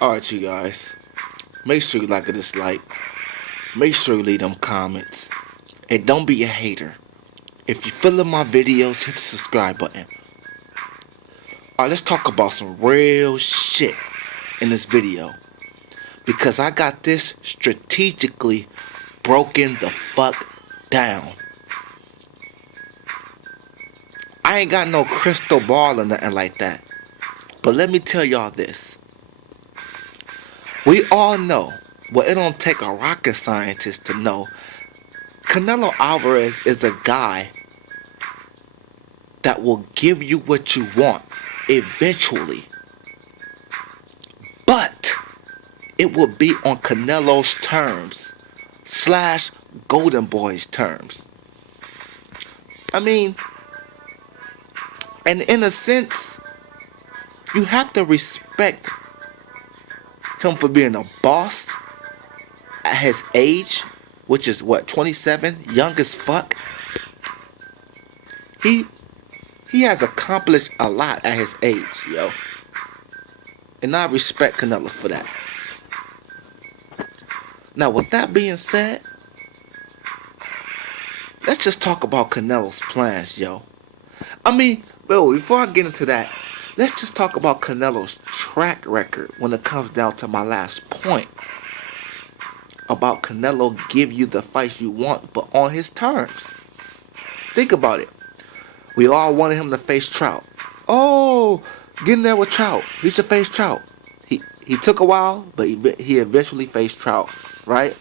Alright, you guys. Make sure you like or dislike. Make sure you leave them comments. And don't be a hater. If you feeling my videos, hit the subscribe button. Alright, let's talk about some real shit in this video. Because I got this strategically broken the fuck down. I ain't got no crystal ball or nothing like that. But let me tell y'all this. We all know, well, it don't take a rocket scientist to know, Canelo Alvarez is a guy that will give you what you want eventually. But it will be on Canelo's terms / Golden Boy's terms. I mean, and in a sense, you have to respect him for being a boss at his age, which is what, 27, young as fuck. He has accomplished a lot at his age, yo. And I respect Canelo for that. Now, with that being said, let's just talk about Canelo's plans, yo. I mean, well, before I get into that, let's just talk about Canelo's track record when it comes down to my last point. About Canelo give you the fights you want, but on his terms. Think about it. We all wanted him to face Trout. Oh, get in there with Trout. He should face Trout. He took a while, but he eventually faced Trout, right?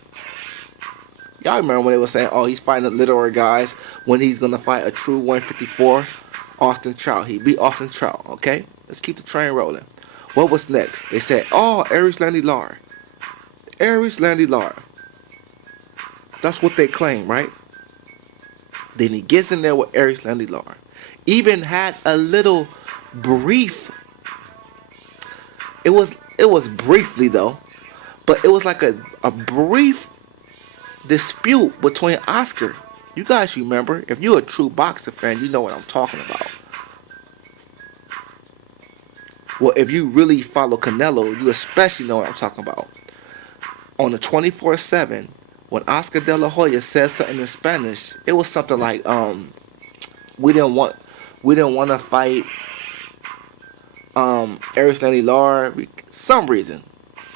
Y'all remember when they were saying, oh, he's fighting the littler guys when he's going to fight a true 154? Austin Trout. He beat Austin Trout, okay? Let's keep the train rolling. What was next? They said, oh, Aries Landy Lar. Aries Landy Lar. That's what they claim, right? Then he gets in there with Aries Landy Lar. Even had a little brief. It was briefly though, but it was like a brief dispute between Oscar. You guys remember, if you're a true boxer fan, you know what I'm talking about. Well, if you really follow Canelo, you especially know what I'm talking about. On the 24/7, when Oscar De La Hoya said something in Spanish, it was something like, we didn't want to fight Aris Landy Lar, some reason.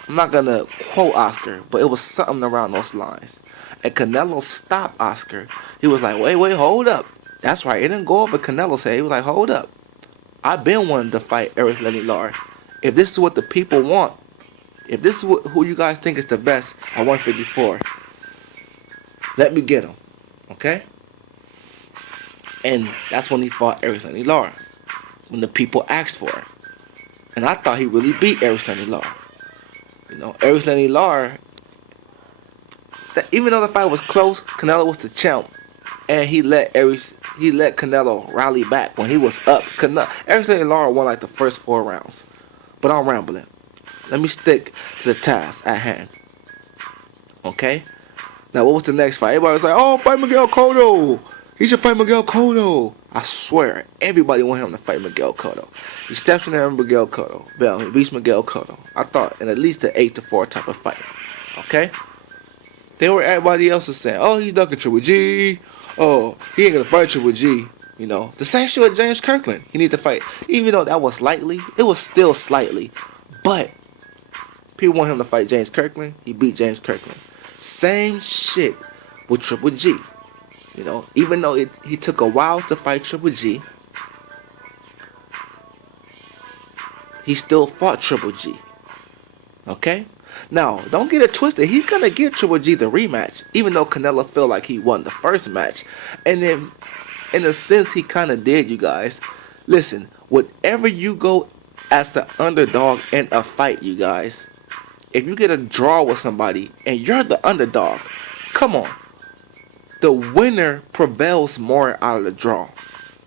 I'm not gonna quote Oscar, but it was something around those lines. And Canelo stopped Oscar. He was like, wait, hold up. That's right, it didn't go over Canelo's head. He was like, hold up. I've been wanting to fight Aris Landy Lar. If this is what the people want, if this is who you guys think is the best at 154, let me get him, okay? And that's when he fought Aris Landy Lar, when the people asked for it. And I thought he really beat Aris Landy Lar. You know, Aris Landy Lar, even though the fight was close, Canelo was the champ, and he let Canelo rally back when he was up. Aris Landy Lar won like the first 4 rounds. But I'm rambling. Let me stick to the task at hand. Okay? Now, what was the next fight? Everybody was like, oh, fight Miguel Cotto. He should fight Miguel Cotto. I swear, everybody wanted him to fight Miguel Cotto. He steps in there with Miguel Cotto. Bell, he beats Miguel Cotto. I thought in at least the 8-4 type of fight. Okay? Then where everybody else is saying, oh, he's ducking Triple G. Oh, he ain't going to fight Triple G. You know, the same shit with James Kirkland. He need to fight. Even though that was slightly, it was still slightly. But people want him to fight James Kirkland. He beat James Kirkland. Same shit with Triple G. You know, even though he took a while to fight Triple G, he still fought Triple G. Okay? Now, don't get it twisted. He's going to get Triple G the rematch, even though Canelo felt like he won the first match. And then, in a sense, he kind of did, you guys. Listen, whatever you go as the underdog in a fight, you guys, if you get a draw with somebody and you're the underdog, come on. The winner prevails more out of the draw.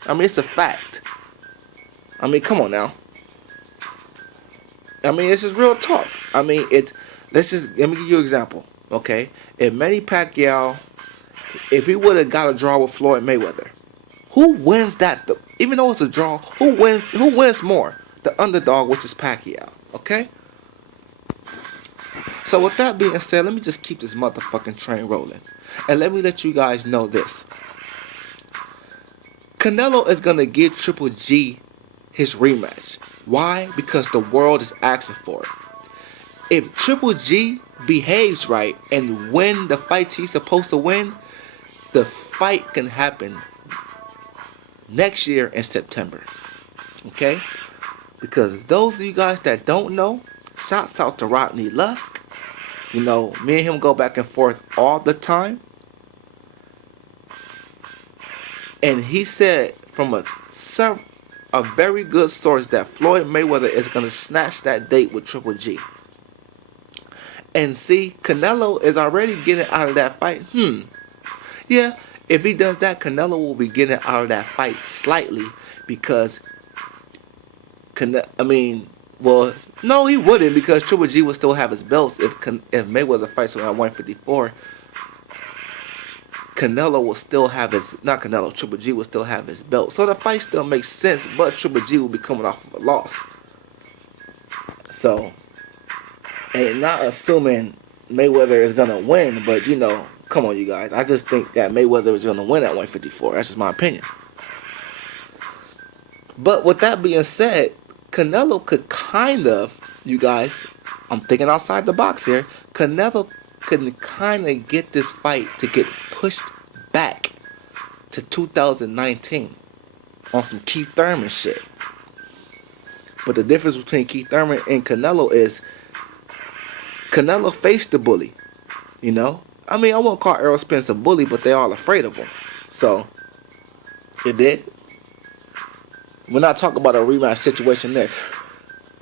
I mean, it's a fact. I mean, come on now. I mean, it's just real talk. I mean, let me give you an example, okay? If Manny Pacquiao, if he would have got a draw with Floyd Mayweather, who wins that? Even though it's a draw, who wins more? The underdog, which is Pacquiao, okay? So with that being said, let me just keep this motherfucking train rolling. And let me let you guys know this. Canelo is going to give Triple G his rematch. Why? Because the world is asking for it. If Triple G behaves right and win the fights he's supposed to win, the fight can happen next year in September. Okay? Because those of you guys that don't know, shouts out to Rodney Lusk. You know, me and him go back and forth all the time. And he said from a very good source that Floyd Mayweather is going to snatch that date with Triple G. And see, Canelo is already getting out of that fight. Yeah, if he does that, Canelo will be getting out of that fight slightly because, well, no, he wouldn't because Triple G would still have his belts if Mayweather fights around 154. Canelo will still have his, not Canelo, Triple G will still have his belt. So the fight still makes sense, but Triple G will be coming off of a loss. So, and not assuming Mayweather is going to win, but you know, come on you guys. I just think that Mayweather is going to win at 154. That's just my opinion. But with that being said, Canelo could kind of, you guys, I'm thinking outside the box here, Canelo could kind of get this fight to get pushed back to 2019 on some Keith Thurman shit. But the difference between Keith Thurman and Canelo is Canelo faced the bully, you know? I mean, I won't call Errol Spence a bully, but they're all afraid of him. So, it did. We're not talking about a rematch situation there.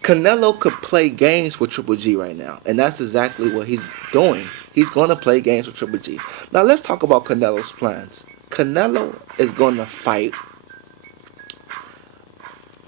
Canelo could play games with Triple G right now, and that's exactly what he's doing. He's going to play games with Triple G. Now, let's talk about Canelo's plans. Canelo is going to fight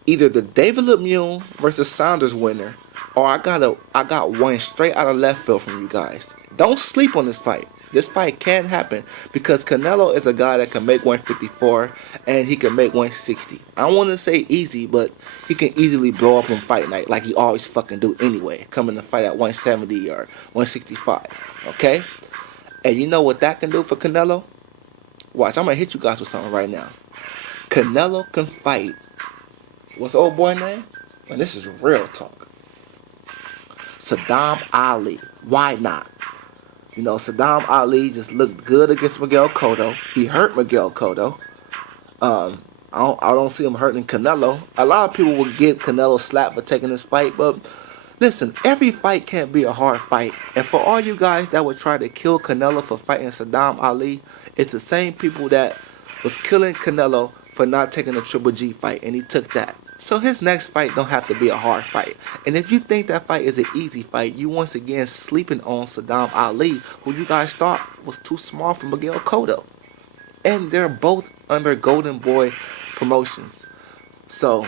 either the David Lemieux versus Saunders winner, or I got one straight out of left field from you guys. Don't sleep on this fight. This fight can happen because Canelo is a guy that can make 154 and he can make 160. I don't want to say easy, but he can easily blow up on fight night like he always fucking do anyway. Coming to fight at 170 or 165. Okay? And you know what that can do for Canelo? Watch, I'm going to hit you guys with something right now. Canelo can fight. What's the old boy name? Man, this is real talk. Saddam Ali. Why not? You know, Saddam Ali just looked good against Miguel Cotto. He hurt Miguel Cotto. I don't see him hurting Canelo. A lot of people will give Canelo slack for taking this fight, but listen, every fight can't be a hard fight. And for all you guys that would try to kill Canelo for fighting Saddam Ali, it's the same people that was killing Canelo for not taking a Triple G fight, and he took that. So his next fight don't have to be a hard fight. And if you think that fight is an easy fight, you once again sleeping on Saddam Ali, who you guys thought was too small for Miguel Cotto. And they're both under Golden Boy Promotions. So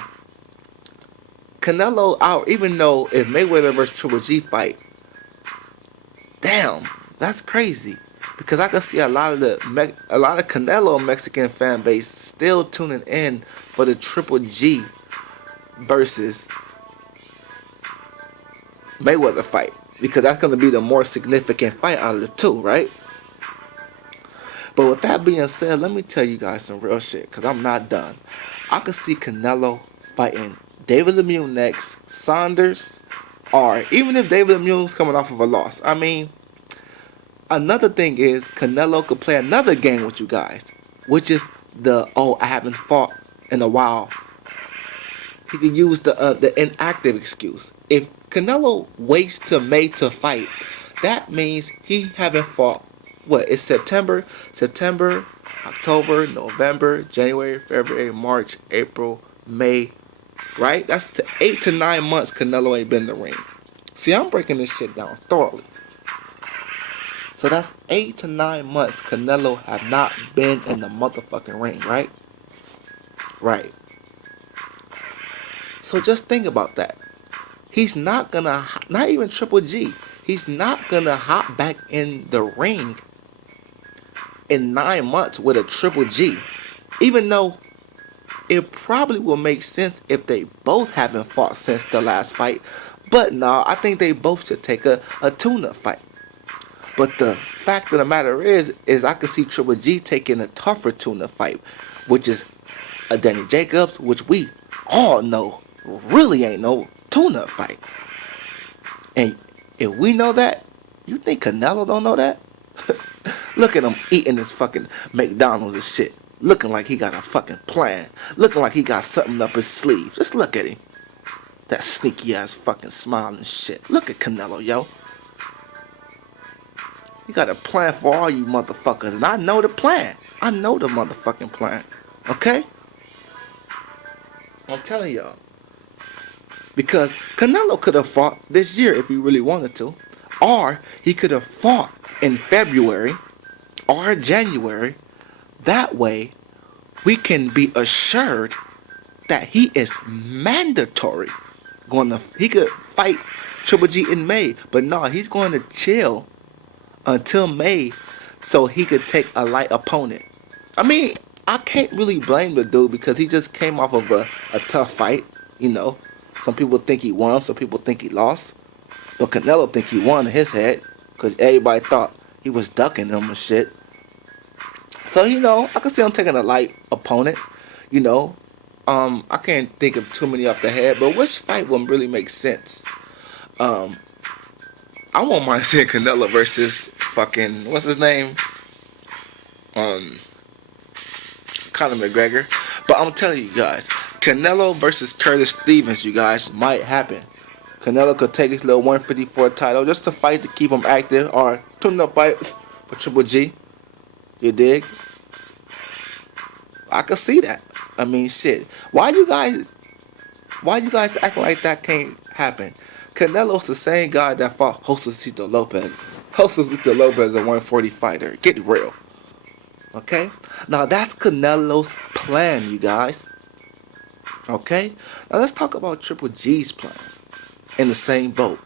Canelo out, even though if Mayweather versus Triple G fight, damn, that's crazy. Because I can see a lot of Canelo Mexican fan base still tuning in for the Triple G versus Mayweather fight, because that's going to be the more significant fight out of the two, right? But with that being said, let me tell you guys some real shit, because I'm not done. I could see Canelo fighting David Lemieux next, Saunders, or even if David Lemieux's coming off of a loss. I mean, another thing is Canelo could play another game with you guys, which is I haven't fought in a while. He could use the inactive excuse. If Canelo waits till May to fight, that means he haven't fought. What? It's September, October, November, January, February, March, April, May. Right? That's 8 to 9 months Canelo ain't been in the ring. See, I'm breaking this shit down thoroughly. So that's 8 to 9 months Canelo have not been in the motherfucking ring, right? Right. So just think about that. He's not gonna, not even Triple G, he's not gonna hop back in the ring in 9 months with a Triple G. Even though it probably will make sense if they both haven't fought since the last fight. But no, I think they both should take a tune-up fight. But the fact of the matter is I could see Triple G taking a tougher tuna fight, which is a Danny Jacobs, which we all know really ain't no tuna fight. And if we know that, you think Canelo don't know that? Look at him eating his fucking McDonald's and shit. Looking like he got a fucking plan. Looking like he got something up his sleeve. Just look at him. That sneaky ass fucking smile and shit. Look at Canelo, yo. You got a plan for all you motherfuckers, and I know the plan. I know the motherfucking plan. Okay? I'm telling y'all. Because Canelo could have fought this year if he really wanted to. Or he could have fought in February or January. That way, we can be assured that he is mandatory. He could fight Triple G in May. But no, he's going to chill until May so he could take a light opponent. I mean, I can't really blame the dude because he just came off of a tough fight, you know. Some people think he won, some people think he lost. But Canelo think he won in his head because everybody thought he was ducking him and shit. So, you know, I can see him taking a light opponent, you know. I can't think of too many off the head, but which fight would really make sense? I won't mind seeing Canelo versus fucking, what's his name? Conor McGregor. But I'm telling you guys, Canelo versus Curtis Stevens, you guys, might happen. Canelo could take his little 154 title just to fight to keep him active, or tune up fight for Triple G. You dig? I could see that. I mean, shit. Why you guys acting like that can't happen? Canelo's the same guy that fought Josecito Lopez. Josecito Lopez is a 140 fighter. Get real. Okay? Now that's Canelo's plan, you guys. Okay? Now let's talk about Triple G's plan in the same boat.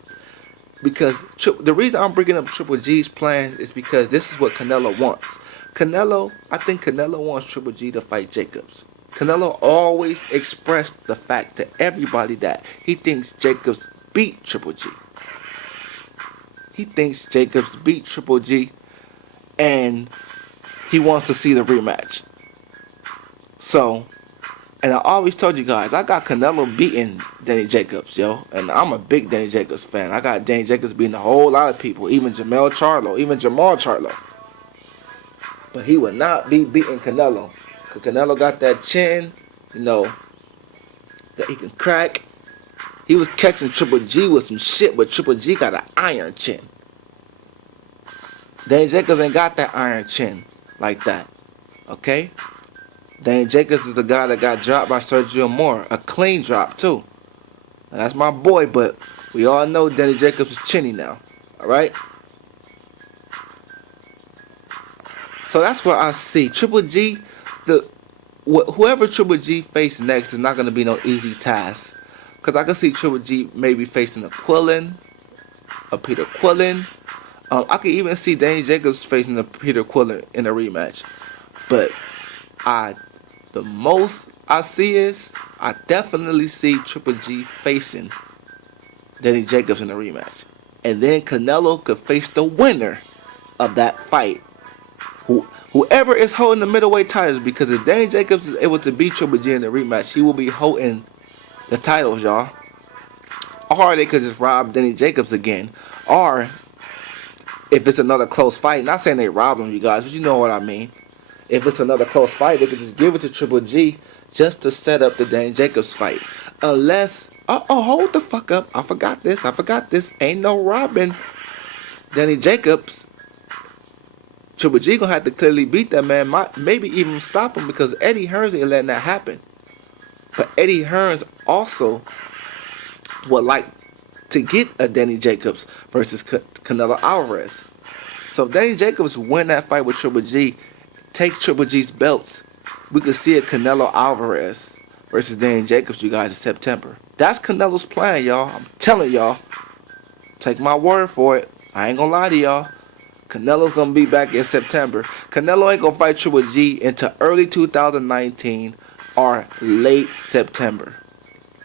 Because the reason I'm bringing up Triple G's plan is because this is what Canelo wants. I think Canelo wants Triple G to fight Jacobs. Canelo always expressed the fact to everybody that he thinks Jacobs beat Triple G. He thinks Jacobs beat Triple G, and he wants to see the rematch. So, and I always told you guys, I got Canelo beating Danny Jacobs, yo. And I'm a big Danny Jacobs fan. I got Danny Jacobs beating a whole lot of people, even Jamal Charlo. But he would not be beating Canelo. Because Canelo got that chin, you know, that he can crack. He was catching Triple G with some shit, but Triple G got an iron chin. Danny Jacobs ain't got that iron chin like that. Okay? Danny Jacobs is the guy that got dropped by Sergio Moore. A clean drop, too. And that's my boy, but we all know Danny Jacobs is chinny now. Alright? So that's what I see. Triple G, whoever Triple G face next is not going to be no easy task. Because I can see Triple G maybe facing a Peter Quillin. I could even see Danny Jacobs facing a Peter Quillin in a rematch. But the most I see is, I definitely see Triple G facing Danny Jacobs in a rematch. And then Canelo could face the winner of that fight. Whoever is holding the middleweight titles, because if Danny Jacobs is able to beat Triple G in the rematch, he will be holding the titles, y'all. Or they could just rob Danny Jacobs again. Or if it's another close fight, not saying they rob him, you guys, but you know what I mean. If it's another close fight, they could just give it to Triple G just to set up the Danny Jacobs fight. Unless, hold the fuck up. I forgot this. Ain't no robbing Danny Jacobs. Triple G gonna have to clearly beat that man, maybe even stop him, because Eddie Hearns ain't letting that happen. But Eddie Hearns also would like to get a Danny Jacobs versus Canelo Alvarez. So if Danny Jacobs win that fight with Triple G, takes Triple G's belts, we could see a Canelo Alvarez versus Danny Jacobs, you guys, in September. That's Canelo's plan, y'all. I'm telling y'all. Take my word for it. I ain't gonna lie to y'all. Canelo's gonna be back in September. Canelo ain't gonna fight Triple G into early 2019 or late September.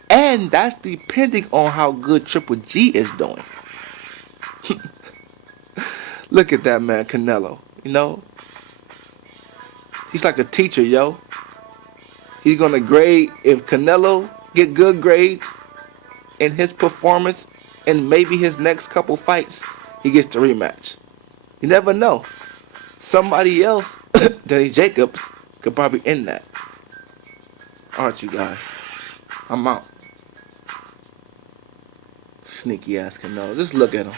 And that's depending on how good Triple G is doing. Look at that man, Canelo. You know, he's like a teacher, yo. He's gonna grade if Canelo get good grades in his performance and maybe his next couple fights, he gets the rematch. You never know. Somebody else, Danny Jacobs, could probably end that. Aren't you guys? I'm out. Sneaky ass Canelo. Just look at him.